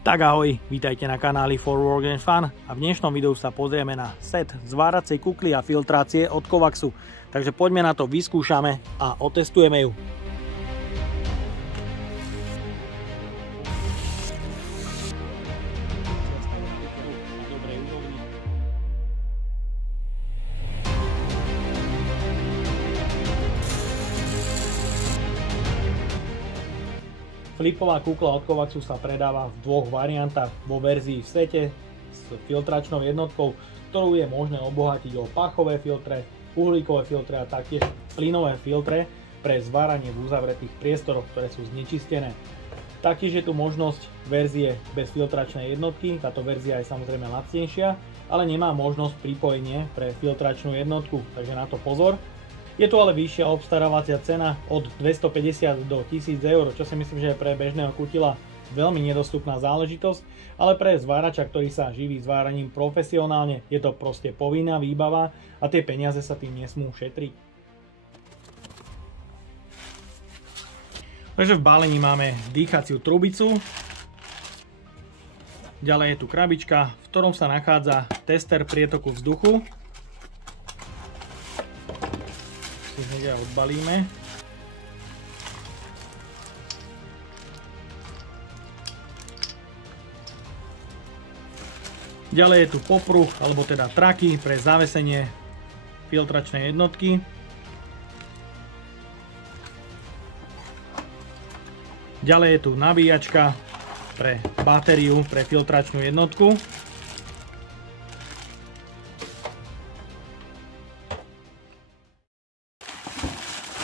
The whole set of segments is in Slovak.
Tak ahoj, vítajte na kanáli For Work and Fun a v dnešnom videu sa pozrieme na set zváracej kukly a filtrácie od Kovaxu. Takže poďme na to, vyskúšame a otestujeme ju. Flipová kukla od Kovaxu sa predáva v dvoch variantách, vo verzii v sete s filtračnou jednotkou, ktorú je možné obohatiť o pachové filtre, uhlíkové filtre a taktiež plynové filtre pre zváranie v uzavretých priestoroch, ktoré sú znečistené. Taktiež je tu možnosť verzie bez filtračnej jednotky, táto verzia je samozrejme lacnejšia, ale nemá možnosť pripojenie pre filtračnú jednotku, takže na to pozor. Je tu ale vyššia obstarávacia cena od 250 do 1000 eur, čo si myslím, že je pre bežného kutila veľmi nedostupná záležitosť, ale pre zvárača, ktorý sa živí zváraním profesionálne, je to proste povinná výbava a tie peniaze sa tým nesmú šetriť. Takže v balení máme dýchaciu trubicu, ďalej je tu krabička, v ktorom sa nachádza tester prietoku vzduchu. Hneď aj odbalíme. Ďalej je tu popruh, alebo teda traky pre zavesenie filtračnej jednotky. Ďalej je tu nabíjačka pre batériu pre filtračnú jednotku.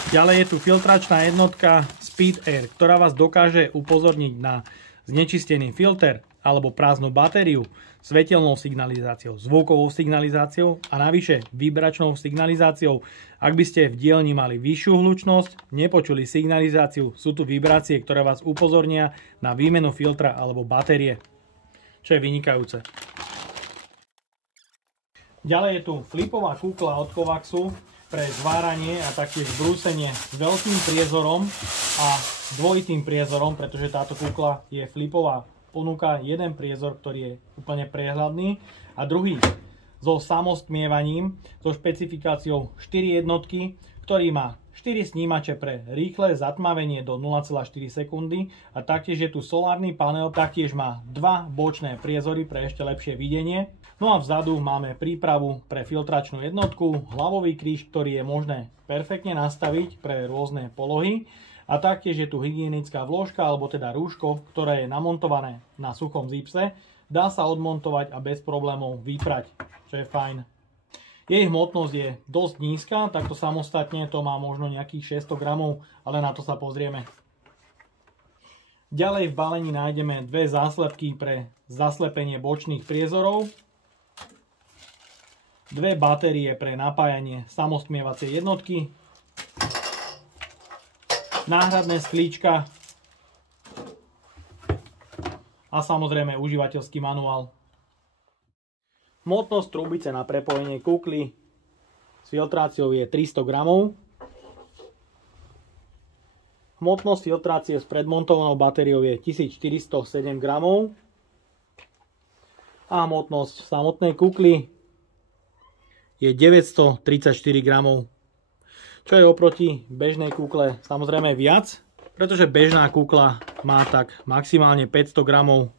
Ďalej je tu filtračná jednotka Speed Air, ktorá vás dokáže upozorniť na znečistený filter alebo prázdnu batériu, svetelnou signalizáciou, zvukovou signalizáciou a navyše vibračnou signalizáciou. Ak by ste v dielni mali vyššiu hlučnosť, nepočuli signalizáciu, sú tu vibrácie, ktoré vás upozornia na výmenu filtra alebo batérie, čo je vynikajúce. Ďalej je tu flipová kukla od Kovaxu pre zváranie a taktiež brúsenie s veľkým priezorom a dvojitým priezorom, pretože táto kukla je flipová. Ponúka jeden priezor, ktorý je úplne priehľadný a druhý so samostmievaním, so špecifikáciou 4 jednotky, ktorý má 4 snímače pre rýchle zatmavenie do 0,4 sekundy a taktiež je tu solárny panel, taktiež má 2 bočné priezory pre ešte lepšie videnie. No a vzadu máme prípravu pre filtračnú jednotku, hlavový kríž, ktorý je možné perfektne nastaviť pre rôzne polohy a taktiež je tu hygienická vložka, alebo teda rúško, ktoré je namontované na suchom zipse. Dá sa odmontovať a bez problémov vyprať, čo je fajn. Jej hmotnosť je dosť nízka, takto samostatne to má možno nejakých 600 gramov, ale na to sa pozrieme. Ďalej v balení nájdeme dve záslepky pre zaslepenie bočných priezorov, dve batérie pre napájanie samostmievacej jednotky, náhradné sklíčka a samozrejme užívateľský manuál. Hmotnosť trubice na prepojenie kukly s filtráciou je 300 gramov. Hmotnosť filtrácie s predmontovanou batériou je 1407 gramov. A hmotnosť samotnej kukly je 934 gramov. Čo je oproti bežnej kukle samozrejme viac, pretože bežná kukla má tak maximálne 500 gramov.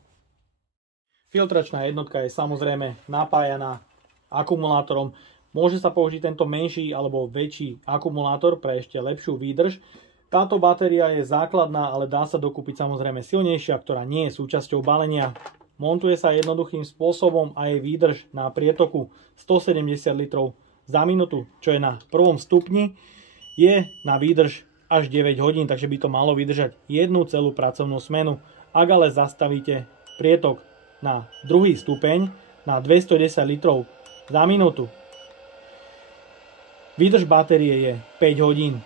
Filtračná jednotka je samozrejme napájaná akumulátorom. Môže sa použiť tento menší alebo väčší akumulátor pre ešte lepšiu výdrž. Táto batéria je základná, ale dá sa dokúpiť samozrejme silnejšia, ktorá nie je súčasťou balenia. Montuje sa jednoduchým spôsobom a jej výdrž na prietoku 170 litrov za minútu, čo je na prvom stupni, je na výdrž až 9 hodín, takže by to malo vydržať jednu celú pracovnú smenu. Ak ale zastavíte prietok na druhý stupeň na 210 litrov za minútu, výdrž batérie je 5 hodín.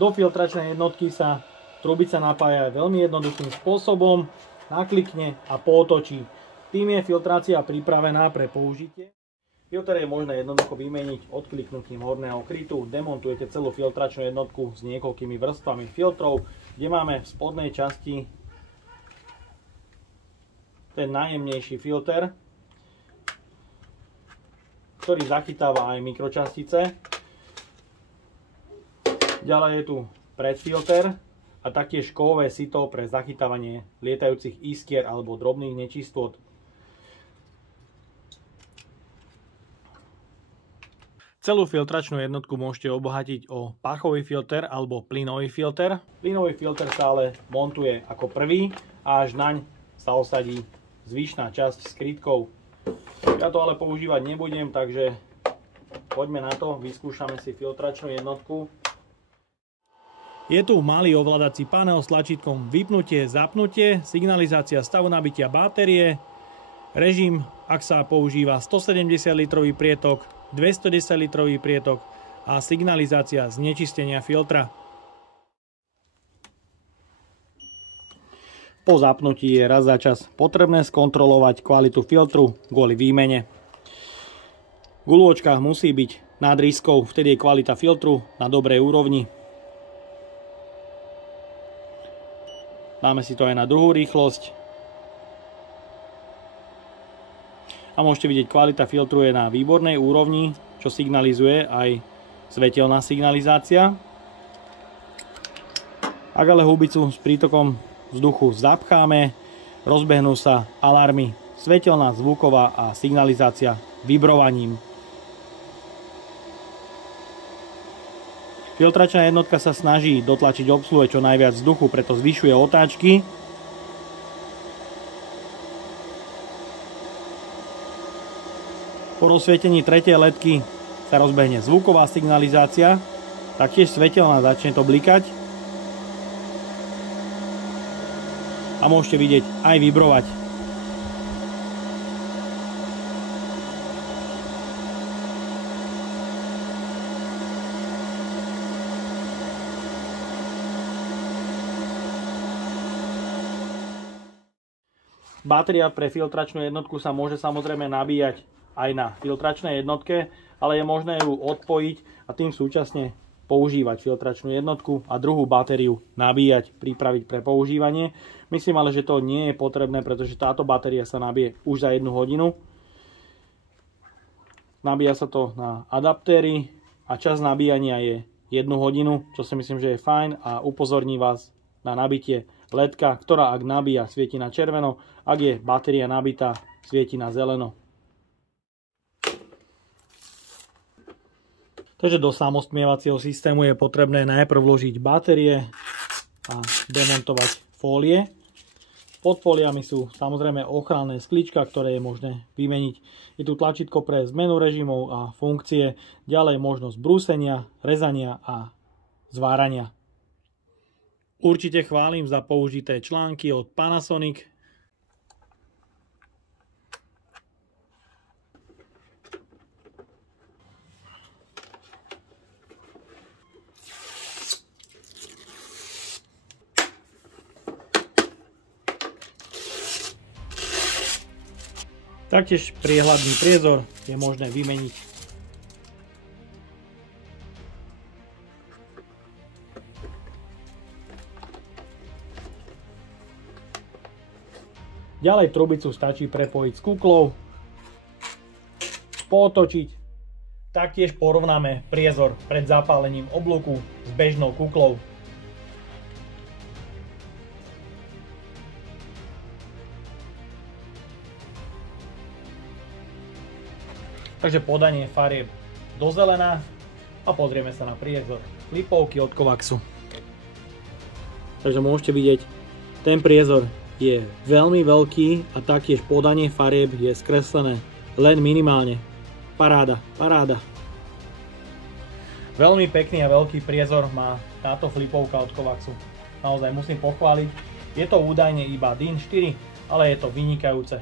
Do filtračnej jednotky sa trubica napája veľmi jednoduchým spôsobom, naklikne a pootočí. Tým je filtrácia pripravená pre použitie. Filter je možné jednoducho vymeniť odkliknutím horného krytu. Demontujete celú filtračnú jednotku s niekoľkými vrstvami filtrov, kde máme v spodnej časti ten najjemnejší filter, ktorý zachytáva aj mikročastice. Ďalej je tu predfilter a taktiež kovové sito pre zachytávanie lietajúcich iskier alebo drobných nečistôt. Celú filtračnú jednotku môžete obohatiť o pachový filter alebo plynový filter. Plynový filter sa ale montuje ako prvý a až naň sa osadí zvyšná časť s krytkou. Ja to ale používať nebudem, takže poďme na to, vyskúšame si filtračnú jednotku. Je tu malý ovládací panel s tlačítkom vypnutie, zapnutie, signalizácia stavu nabitia batérie, režim, ak sa používa 170 litrový prietok, 210 litrový prietok a signalizácia znečistenia filtra. Po zapnutí je raz za čas potrebné skontrolovať kvalitu filtru kvôli výmene. V guľôčkach musí byť nad riskou, vtedy je kvalita filtru na dobrej úrovni. Dáme si to aj na druhú rýchlosť. A môžete vidieť, kvalita filtru je na výbornej úrovni, čo signalizuje aj svetelná signalizácia. Ak ale hubicu s prítokom vzduchu zapcháme, rozbehnú sa alarmy svetelná, zvuková a signalizácia vibrovaním. Filtračná jednotka sa snaží dotlačiť obsluhe čo najviac vzduchu, preto zvyšuje otáčky. Po rozsvietení tretej ledky sa rozbehne zvuková signalizácia, taktiež svetelná začne to blikať a môžete vidieť aj vibrovať. Batéria pre filtračnú jednotku sa môže samozrejme nabíjať aj na filtračnej jednotke, ale je možné ju odpojiť a tým súčasne používať filtračnú jednotku a druhú batériu nabíjať, pripraviť pre používanie. Myslím ale, že to nie je potrebné, pretože táto batéria sa nabije už za 1 hodinu. Nabíja sa to na adaptéry a čas nabíjania je 1 hodinu, čo si myslím, že je fajn a upozorní vás na nabitie ledka, ktorá ak nabíja, svieti na červeno, ak je batéria nabitá, svieti na zeleno. Takže do samostmievacieho systému je potrebné najprv vložiť batérie a demontovať fólie. Pod fóliami sú samozrejme ochranné sklíčka, ktoré je možné vymeniť. Je tu tlačítko pre zmenu režimov a funkcie, ďalej možnosť brúsenia, rezania a zvárania. Určite chválim za použité články od Panasonic. Taktiež priehľadný priezor je možné vymeniť. Ďalej trubicu stačí prepojiť s kuklou, pootočiť. Taktiež porovnáme priezor pred zapálením oblúku s bežnou kuklou. Takže podanie farieb do zelená a pozrieme sa na priezor flipovky od Kovaxu. Takže môžete vidieť, ten priezor je veľmi veľký a taktiež podanie farieb je skreslené len minimálne. Paráda, paráda. Veľmi pekný a veľký priezor má táto flipovka od Kovaxu. Naozaj musím pochváliť. Je to údajne iba DIN 4, ale je to vynikajúce.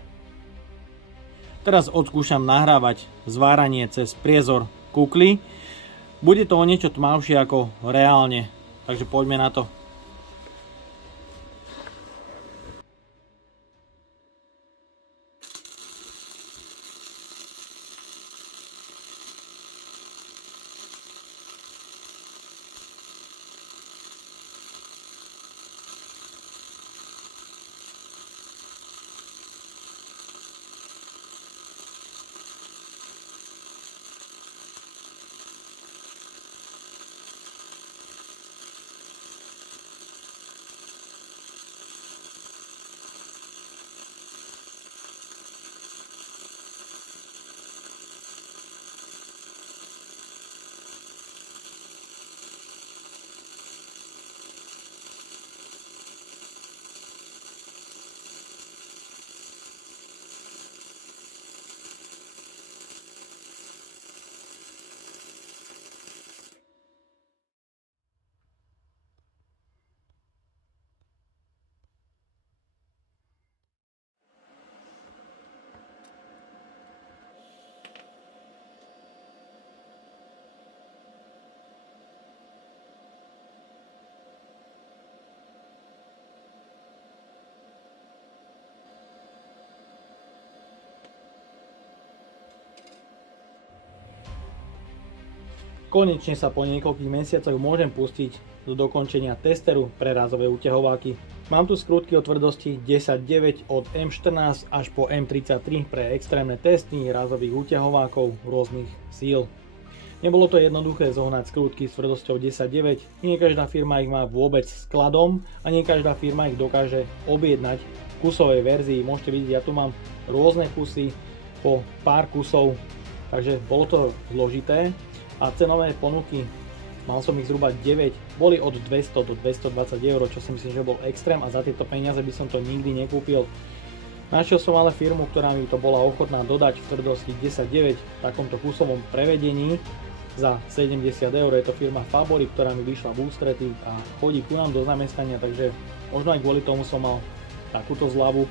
Teraz odskúšam nahrávať zváranie cez priezor kukly. Bude to o niečo tmavšie ako reálne, takže poďme na to. Konečne sa po niekoľkých mesiacoch môžem pustiť do dokončenia testeru pre rázové uťahováky. Mám tu skrutky o tvrdosti 10,9 od M14 až po M33 pre extrémne testy rázových uťahovákov rôznych síl. Nebolo to jednoduché zohnať skrutky s tvrdosťou 10,9, nie každá firma ich má vôbec skladom a nie každá firma ich dokáže objednať v kusovej verzii. Môžete vidieť, ja tu mám rôzne kusy po pár kusov, takže bolo to zložité. A cenové ponuky, mal som ich zhruba 9, boli od 200 do 220 eur, čo si myslím, že bol extrém a za tieto peniaze by som to nikdy nekúpil. Našiel som ale firmu, ktorá mi to bola ochotná dodať v tvrdosti 10,9 v takomto kusovom prevedení za 70 eur. Je to firma Fabory, ktorá mi vyšla v ústrety a chodí ku nám do zamestnania, takže možno aj kvôli tomu som mal takúto zľavu.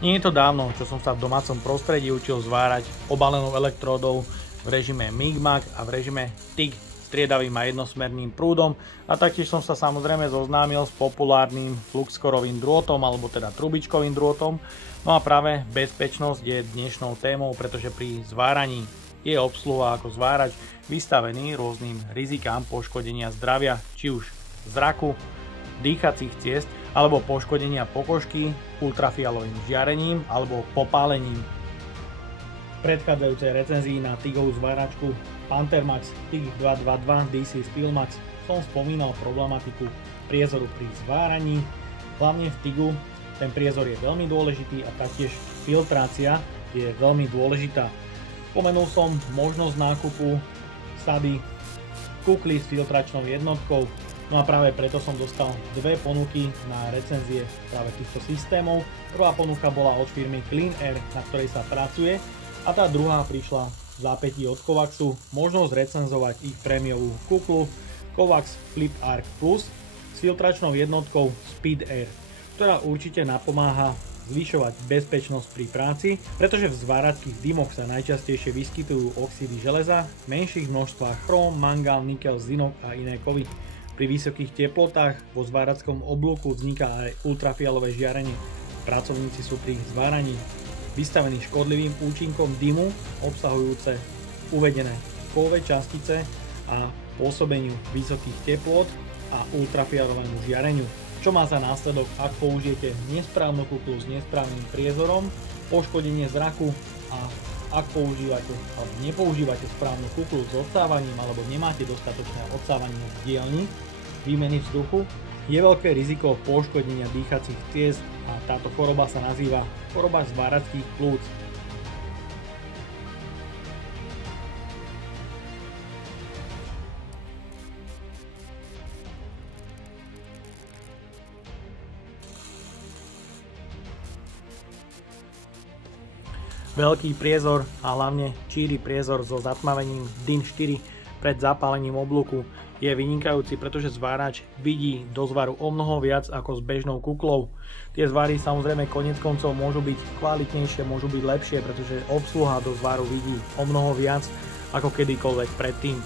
Nie je to dávno, čo som sa v domácom prostredí učil zvárať obalenou elektródou v režime MIG-MAG a v režime TIG striedavým a jednosmerným prúdom a taktiež som sa samozrejme zoznámil s populárnym fluxkorovým drôtom alebo teda trubičkovým drôtom. No a práve bezpečnosť je dnešnou témou, pretože pri zváraní je obsluha ako zvárač vystavený rôznym rizikám poškodenia zdravia, či už zraku, dýchacích ciest alebo poškodenia pokožky ultrafialovým žiarením alebo popálením. V predchádzajúcej recenzii na TIGovú zváračku Panthermax TIG 222 DC Steelmax som spomínal problematiku priezoru pri zváraní. Hlavne v TIGu ten priezor je veľmi dôležitý a taktiež filtrácia je veľmi dôležitá. Spomenul som možnosť nákupu sady kukly s filtračnou jednotkou. No a práve preto som dostal dve ponuky na recenzie práve týchto systémov. Prvá ponuka bola od firmy Clean Air, na ktorej sa pracuje, a tá druhá prišla v zápätí od Kovaxu, možnosť recenzovať ich prémiovú kuklu Kovax Flip Arc Plus s filtračnou jednotkou Speed Air, ktorá určite napomáha zvyšovať bezpečnosť pri práci, pretože v zvárackých dymoch sa najčastejšie vyskytujú oxidy železa, v menších množstvách chróm, mangán, nikel, zinok a iné kovy. Pri vysokých teplotách vo zvárackom oblúku vzniká aj ultrafialové žiarenie. Pracovníci sú pri zváraní vystavení škodlivým účinkom dymu obsahujúce uvedené kovové častice a pôsobeniu vysokých teplot a ultrafialovému žiareniu, čo má za následok, ak použijete nesprávnu kuklu s nesprávnym priezorom, poškodenie zraku, a ak používate alebo nepoužívate správnu kuklu s odsávaním alebo nemáte dostatočné odsávanie v dielni, výmeny vzduchu, je veľké riziko poškodenia dýchacích ciest a táto choroba sa nazýva choroba zvárackých plúc. Veľký priezor a hlavne číry priezor so zatmavením DIN 4 pred zapálením oblúku je vynikajúci, pretože zvárač vidí do zvaru o mnoho viac ako s bežnou kuklou. Tie zvary samozrejme koniec koncov môžu byť kvalitnejšie, môžu byť lepšie, pretože obsluha do zvaru vidí o mnoho viac ako kedykoľvek predtým.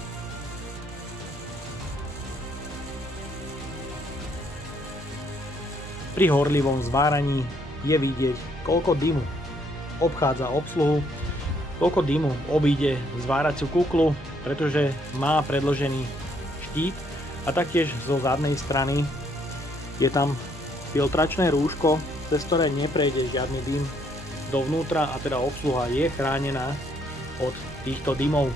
Pri horlivom zváraní je vidieť, koľko dymu obchádza obsluhu, koľko dymu obíde zváraciu kuklu, pretože má predložený štít a taktiež zo zadnej strany je tam filtračné rúško, cez ktoré neprejde žiadny dym dovnútra a teda obsluha je chránená od týchto dymov.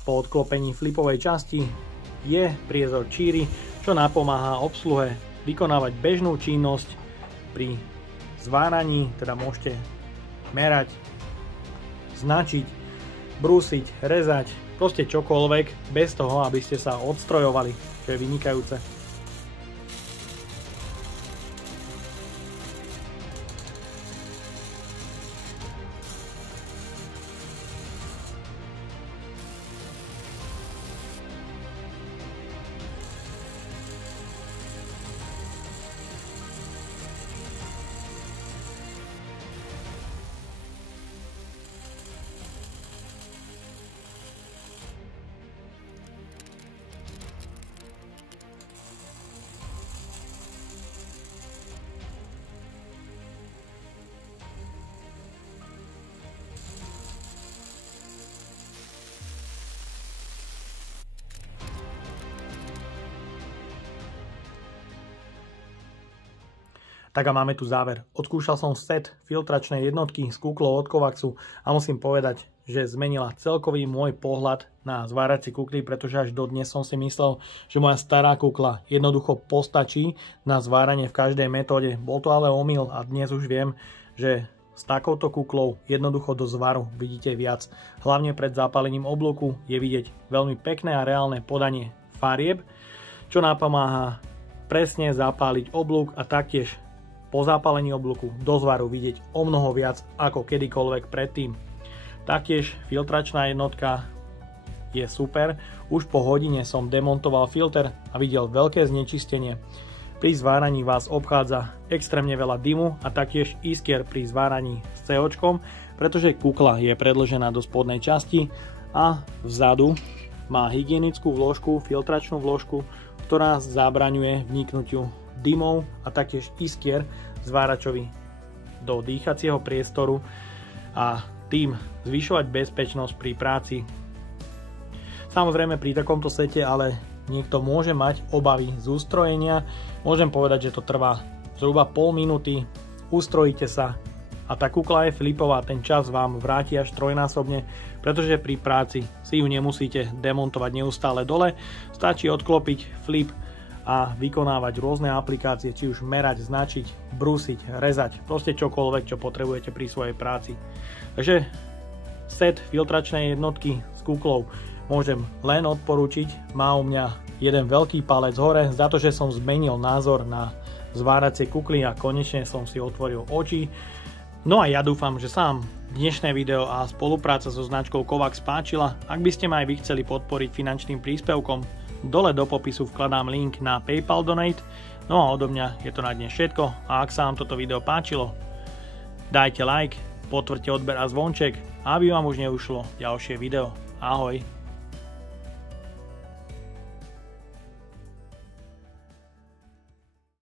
Po odklopení flipovej časti je priezor číry, čo napomáha obsluhe vykonávať bežnú činnosť pri zváraní, teda môžete merať, značiť, brúsiť, rezať, proste čokoľvek, bez toho, aby ste sa odstrojovali, čo je vynikajúce. Tak a máme tu záver. Odskúšal som set filtračnej jednotky s kuklou od Kovaxu a musím povedať, že zmenila celkový môj pohľad na zváracie kukly, pretože až dodnes som si myslel, že moja stará kukla jednoducho postačí na zváranie v každej metóde. Bol to ale omyl a dnes už viem, že s takouto kuklou jednoducho do zvaru vidíte viac. Hlavne pred zapálením oblúku je vidieť veľmi pekné a reálne podanie farieb, čo napomáha presne zapáliť oblúk a taktiež po zapálení oblúku do zvaru vidieť o mnoho viac ako kedykoľvek predtým. Taktiež filtračná jednotka je super. Už po hodine som demontoval filter a videl veľké znečistenie. Pri zváraní vás obchádza extrémne veľa dymu a taktiež iskier pri zváraní s COčkom, pretože kukla je predĺžená do spodnej časti a vzadu má hygienickú vložku, filtračnú vložku, ktorá zabraňuje vniknutiu dymov a taktiež iskier zváračovi do dýchacieho priestoru a tým zvyšovať bezpečnosť pri práci. Samozrejme pri takomto sete ale niekto môže mať obavy z ustrojenia. Môžem povedať, že to trvá zhruba pol minúty, ustrojíte sa a tá kukla je flipová, ten čas vám vráti až trojnásobne, pretože pri práci si ju nemusíte demontovať neustále dole, stačí odklopiť flip a vykonávať rôzne aplikácie, či už merať, značiť, brúsiť, rezať, proste čokoľvek, čo potrebujete pri svojej práci. Takže set filtračnej jednotky s kuklou môžem len odporúčiť, má u mňa jeden veľký palec hore za to, že som zmenil názor na zváracie kukly a konečne som si otvoril oči. No a ja dúfam, že sa vám dnešné video a spolupráca so značkou Kovax páčila. Ak by ste ma aj vy chceli podporiť finančným príspevkom, dole do popisu vkladám link na PayPal Donate. No a odo mňa je to na dnes všetko a ak sa vám toto video páčilo, dajte like, potvrďte odber a zvonček, aby vám už neušlo ďalšie video. Ahoj!